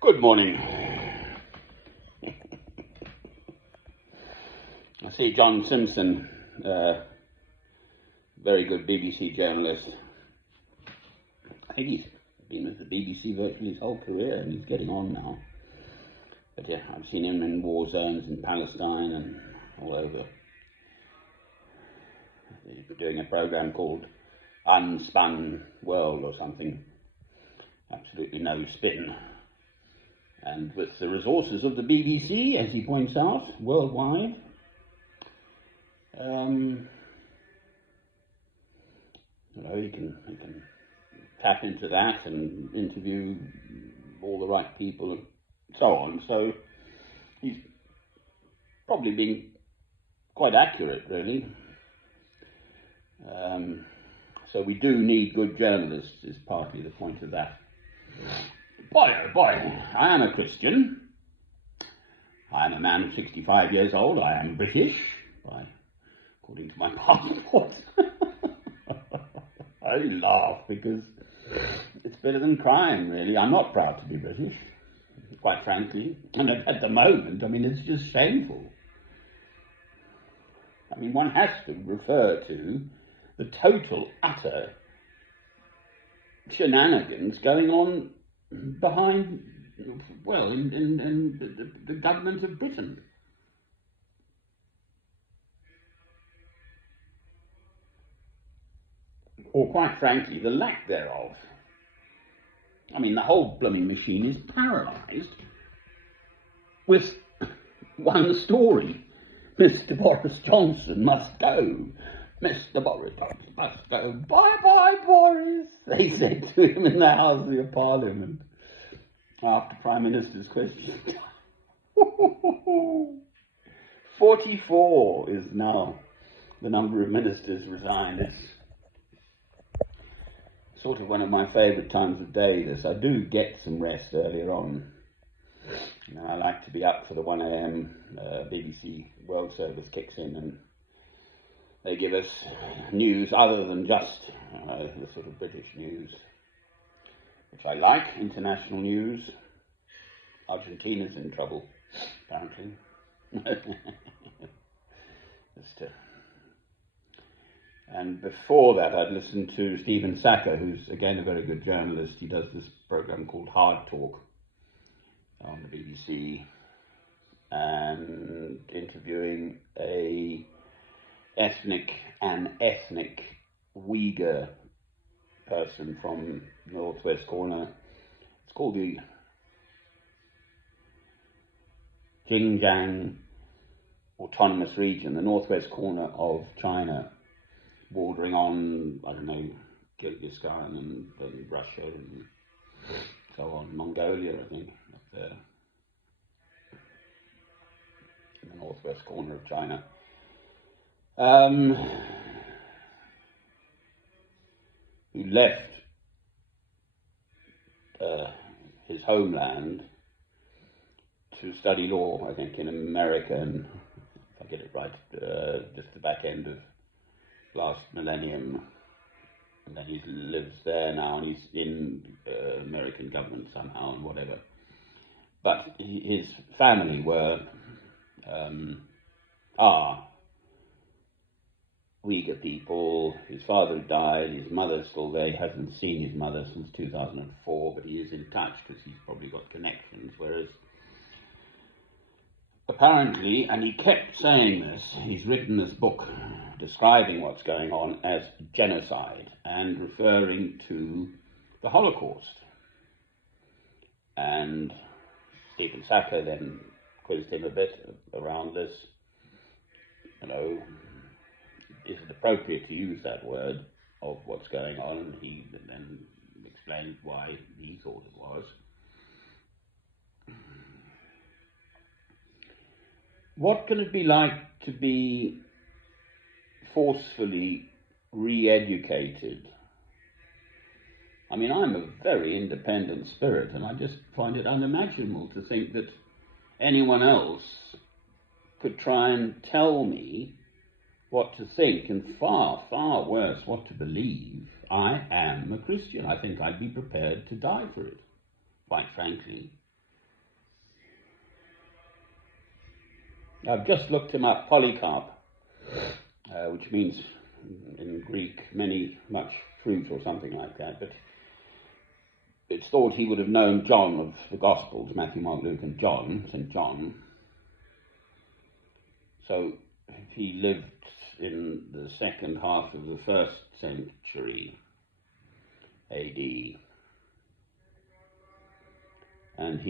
Good morning. I see John Simpson, very good BBC journalist. I think he's been with the BBC virtually his whole career and he's getting on now. But yeah, I've seen him in war zones in Palestine and all over. He's doing a programme called Unspun World or something. Absolutely no spin. And with the resources of the BBC, as he points out, worldwide, he can tap into that and interview all the right people and so on. So he's probably being quite accurate, really. So we do need good journalists, is partly the point of that. Boy, oh boy, I am a Christian. I am a man of 65 years old. I am British, according to my passport. I laugh because it's better than crime, really. I'm not proud to be British, quite frankly. And at the moment, it's just shameful. One has to refer to the total, utter shenanigans going on behind, in the government of Britain. Or quite frankly, the lack thereof. The whole blooming machine is paralysed with one story. Mr. Boris Johnson must go. Mr. Boris Johnson must go. Bye-bye, Boris, they said to him in the House of Parliament after Prime Minister's question. 44 is now the number of ministers resigned. It's sort of one of my favourite times of day, this. I do get some rest earlier on. I like to be up for the 1 a.m. BBC World Service kicks in and they give us news other than just the sort of British news, which I like, international news. Argentina's in trouble, apparently. And before that, I'd listened to Stephen Sackur, who's, again, a very good journalist. He does this programme called Hard Talk on the BBC, and interviewing an ethnic Uyghur person from the northwest corner. It's called the Xinjiang Autonomous Region, the northwest corner of China, bordering on, Kyrgyzstan and Russia and so on, Mongolia, I think, up there, in the northwest corner of China. Who left his homeland to study law, I think, in America, and if I get it right, just the back end of last millennium, and then he lives there now, and he's in American government somehow, and whatever. But his family were Uyghur people. His father died, his mother's still there. He hasn't seen his mother since 2004, but he is in touch because he's probably got connections, whereas apparently, and he kept saying this, he's written this book describing what's going on as genocide and referring to the Holocaust. And Stephen Sackur then quizzed him a bit around this. Is it appropriate to use that word of what's going on? And he then explained why he thought it was. What can it be like to be forcefully re-educated? I'm a very independent spirit, and I just find it unimaginable to think that anyone else could try and tell me what to think, and far, far worse, what to believe. I am a Christian. I think I'd be prepared to die for it, quite frankly. I've just looked him up, Polycarp, which means in Greek much fruit or something like that, but it's thought he would have known John of the Gospels, Matthew, Mark, Luke and John, St. John. So if he lived in the second half of the 1st century AD, and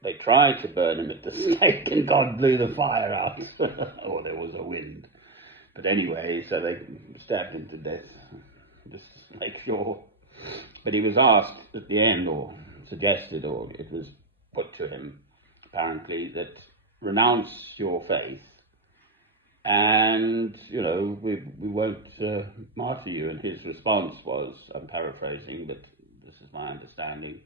they tried to burn him at the stake and God blew the fire out, or there was a wind. But anyway, so they stabbed him to death, just to make sure. But he was asked at the end, or suggested, or it was put to him, apparently, that renounce your faith and, we won't martyr you. And his response was, I'm paraphrasing, but this is my understanding,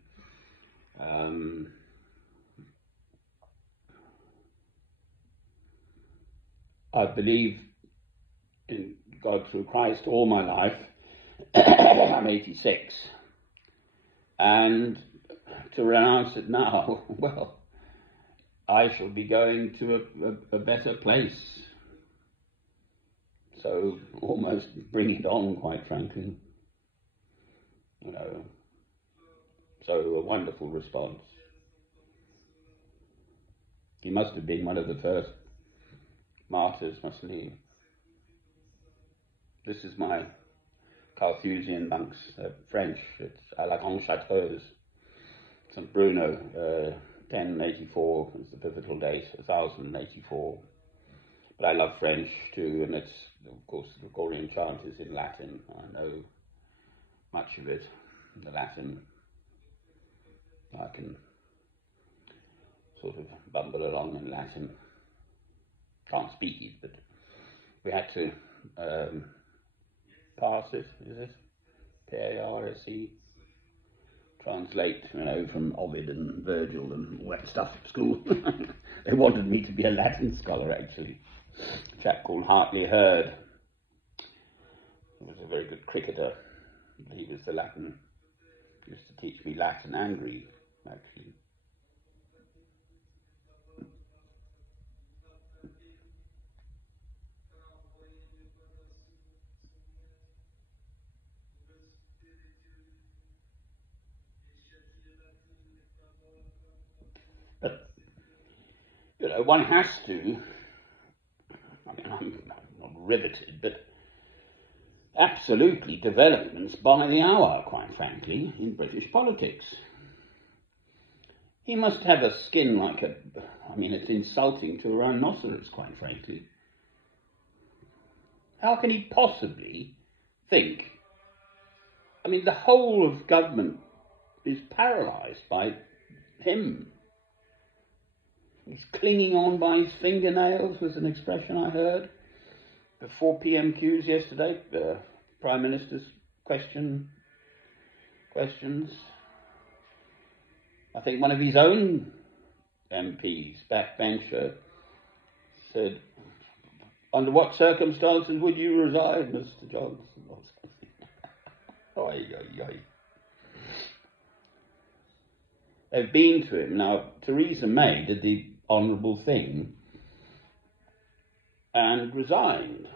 I believe in God through Christ all my life. I'm 86. And to renounce it now, well, I shall be going to a better place. So almost bring it on, quite frankly. So a wonderful response. He must have been one of the first martyrs, mustn't he? This is my Carthusian monks, French. It's à la Grande Chartreuse, St. Bruno, 1084 is the pivotal date, 1084. But I love French too, and it's, of course, the Gregorian chant is in Latin. I know much of it, the Latin. I can sort of bumble along in Latin. Can't speak it, but we had to parse it, is it? P-A-R-S-E. Translate, from Ovid and Virgil and all that stuff at school. They wanted me to be a Latin scholar, actually. A chap called Hartley Hurd. He was a very good cricketer. He was the Latin, used to teach me Latin and Greek, actually. But, one has to, I'm not riveted, but absolutely developments by the hour, quite frankly, in British politics. He must have a skin like it's insulting to a rhinoceros, quite frankly. How can he possibly think? The whole of government is paralysed by him. He's clinging on by his fingernails, was an expression I heard before PMQs yesterday, Prime Minister's questions. I think one of his own MPs, backbencher, said, under what circumstances would you resign, Mr. Johnson? Or something. Oi, oi, oi. They've been to him. Now, Theresa May did the honourable thing and resigned,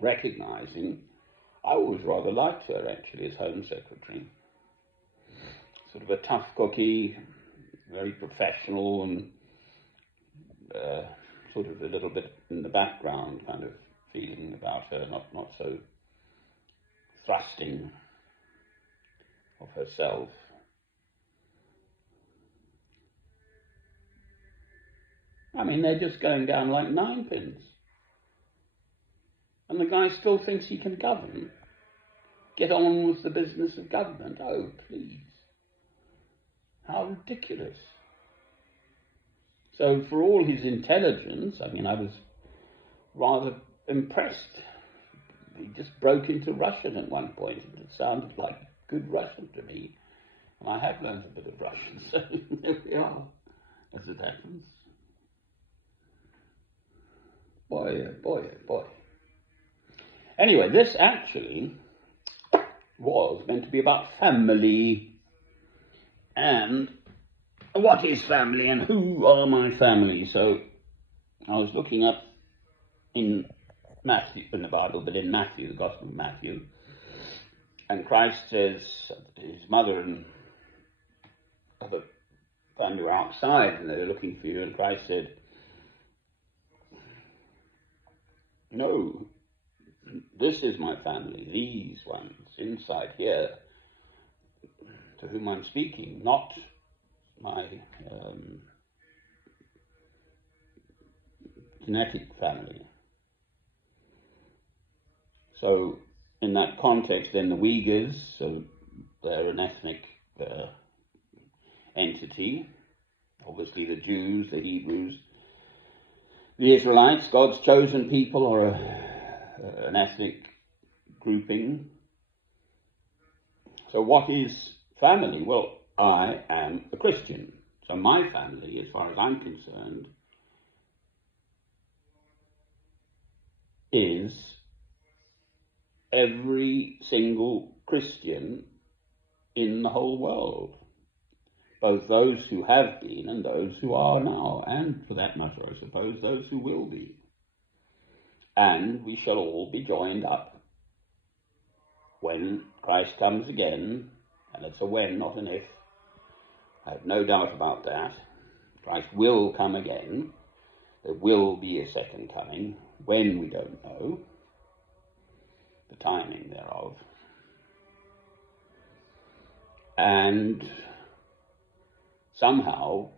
recognising I always rather liked her, actually, as Home Secretary. Sort of a tough cookie, very professional, and sort of a little bit in the background kind of feeling about her, not so thrusting of herself. They're just going down like ninepins. And the guy still thinks he can govern. Get on with the business of government. Oh, please. How ridiculous. So for all his intelligence, I was rather impressed. He just broke into Russian at one point. It sounded like good Russian to me. And I have learned a bit of Russian, so there we are, as it happens. Boy, oh boy, oh boy. Anyway, this actually was meant to be about family and what is family and who are my family? So I was looking up in Matthew, in the Bible, but in Matthew, the Gospel of Matthew, and Christ says his mother and other family were outside and they were looking for you, and Christ said, no, this is my family, these ones inside here to whom I'm speaking, not my genetic family. So in that context, then the Uyghurs, so they're an ethnic entity, obviously the Jews, the Hebrews, the Israelites, God's chosen people, are an ethnic grouping. So what is family? Well, I am a Christian. So my family, as far as I'm concerned, is every single Christian in the whole world, both those who have been and those who are now, and for that matter, I suppose, those who will be. And we shall all be joined up when Christ comes again, and it's a when, not an if. I have no doubt about that. Christ will come again. There will be a second coming. When, we don't know. The timing thereof. And somehow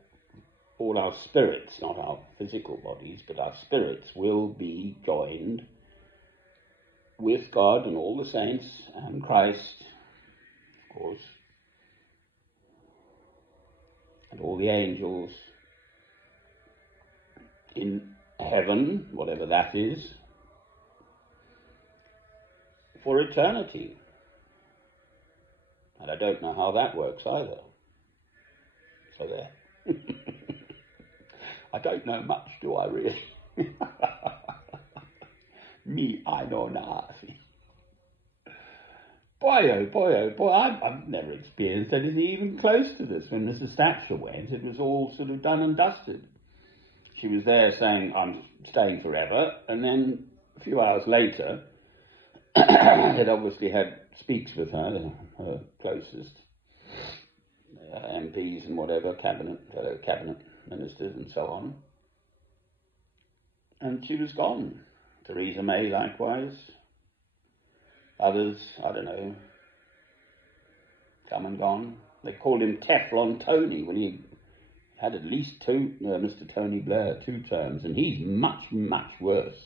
all our spirits, not our physical bodies, but our spirits will be joined with God and all the saints and Christ, of course, and all the angels in heaven, whatever that is, for eternity. And I don't know how that works either. So there. I don't know much, do I really? Me, I know nothing. Boy, oh boy, I've never experienced anything even close to this. When Mrs. Thatcher went, it was all sort of done and dusted. She was there saying, I'm staying forever, and then a few hours later, had obviously had speaks with her closest MPs and whatever, fellow cabinet ministers and so on. And she was gone. Theresa May likewise. Others, I don't know, come and gone. They called him Teflon Tony when he had at least Mr. Tony Blair, 2 terms, and he's much, much worse.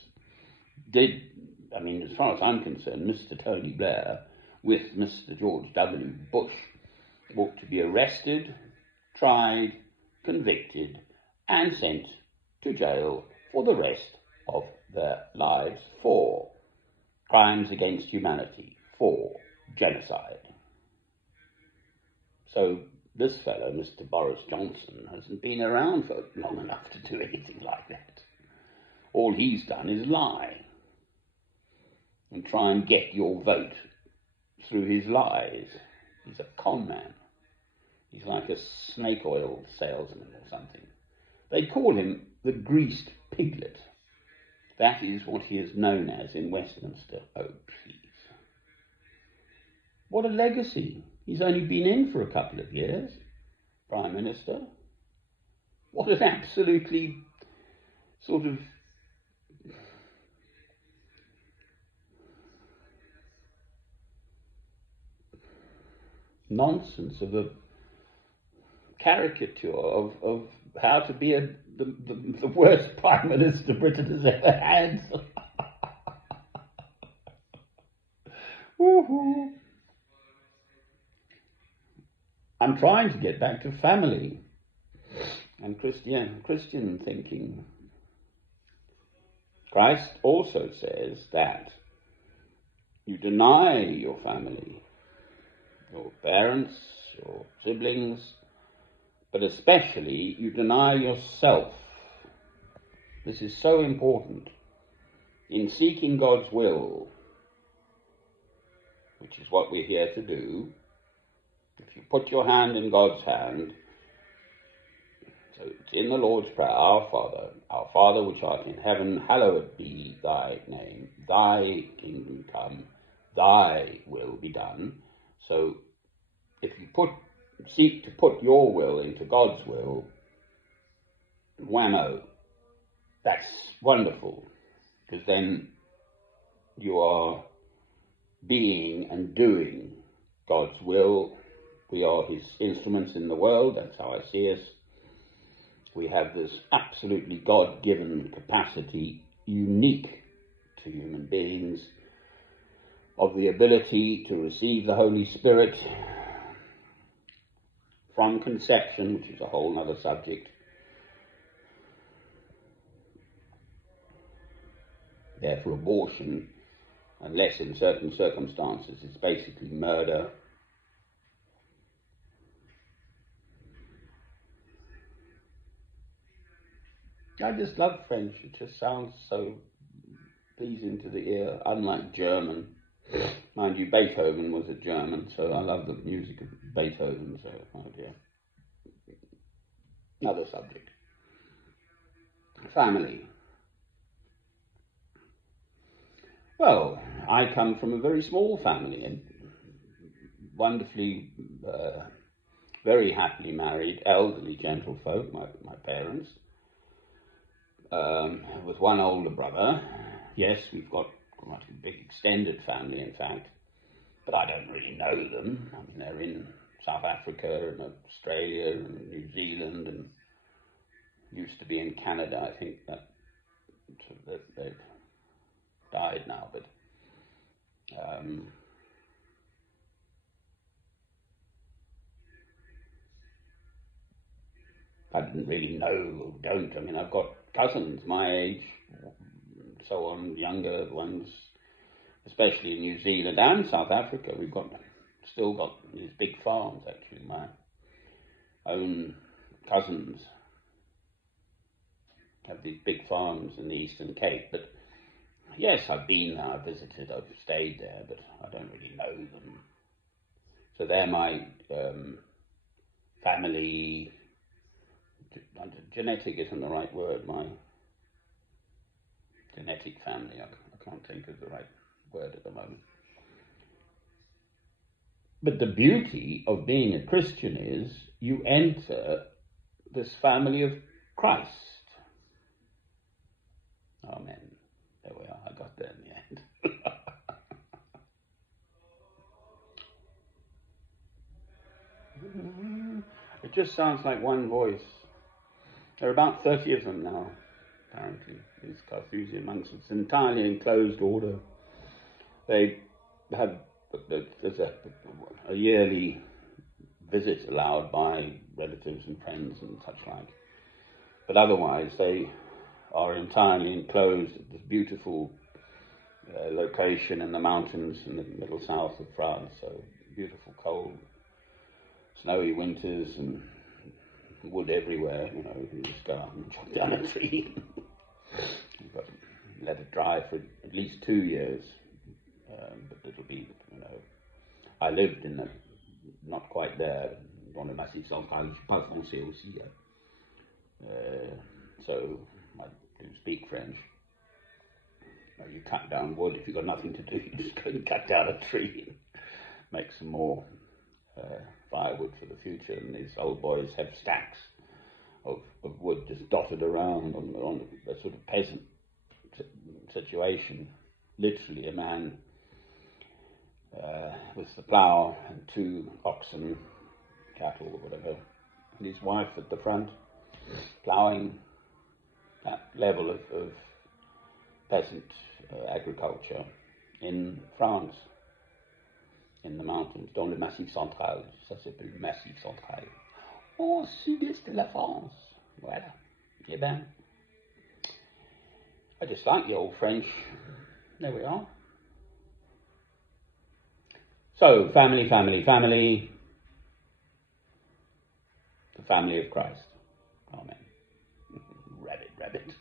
As far as I'm concerned, Mr. Tony Blair with Mr. George W. Bush ought to be arrested, tried, convicted, and sent to jail for the rest of their lives for crimes against humanity, for genocide. So this fellow, Mr. Boris Johnson, hasn't been around for long enough to do anything like that. All he's done is lie and try and get your vote through his lies. He's a con man. He's like a snake oil salesman or something. They call him the greased piglet. That is what he is known as in Westminster. Oh, please. What a legacy. He's only been in for a couple of years, Prime Minister. What an absolutely sort of nonsense of a caricature of how to be the worst Prime Minister Britain has ever had. Woohoo! I'm trying to get back to family and Christian thinking. Christ also says that you deny your family, your parents, your siblings, but especially you deny yourself. This is so important. In seeking God's will, which is what we're here to do, if you put your hand in God's hand, So it's in the Lord's Prayer, Our Father which art in heaven, hallowed be thy name. Thy kingdom come, thy will be done. So if you seek to put your will into God's will, whammo, that's wonderful, because then you are being and doing God's will. We are his instruments in the world, that's how I see us. We have this absolutely God-given capacity, unique to human beings, of the ability to receive the Holy Spirit from conception, which is a whole other subject. Therefore, abortion, unless in certain circumstances, is basically murder. I just love French. It just sounds so pleasing to the ear, unlike German. Mind you, Beethoven was a German, so I love the music of Beethoven, so oh dear. Another subject. Family. Well, I come from a very small family, and wonderfully, very happily married, elderly gentlefolk, my parents, with one older brother. Yes, we've got quite a big extended family, in fact, but I don't really know them. I mean, they're in South Africa and Australia and New Zealand, and used to be in Canada. I think that they've died now, but I didn't really know or don't. I mean, I've got cousins my age, so on, younger ones, especially in New Zealand and South Africa. We've still got these big farms, actually. My own cousins have these big farms in the Eastern Cape. But yes, I've been there, I've visited, I've stayed there, but I don't really know them. So they're my family. Genetic isn't the right word. My genetic family. I can't think of the right word at the moment. But the beauty of being a Christian is you enter this family of Christ. Amen. There we are. I got there in the end. It just sounds like one voice. There are about 30 of them now, apparently, these Carthusian monks. It's entirely in closed order. They have, there's a yearly visit allowed by relatives and friends and such like. But otherwise, they are entirely enclosed at this beautiful location in the mountains in the middle south of France. So beautiful, cold, snowy winters and wood everywhere. You know, you can just go out and chop down a tree. You've got to let it dry for at least 2 years. But it'll be, you know, I lived in not quite there, dans le Massif Central. Je parle français aussi. So I do speak French. You cut down wood. If you've got nothing to do, you just go and cut down a tree and make some more firewood for the future. And these old boys have stacks of wood just dotted around on a sort of peasant situation. Literally a man with the plough and 2 oxen, cattle or whatever, and his wife at the front, ploughing that level of peasant agriculture in France, in the mountains, dans le Massif Central. Ça s'appelle le Massif Central. Au sud-est de la France. Voilà. Eh ben, I just like the old French. There we are. So, family, family, family. The family of Christ. Amen. Rabbit, rabbit.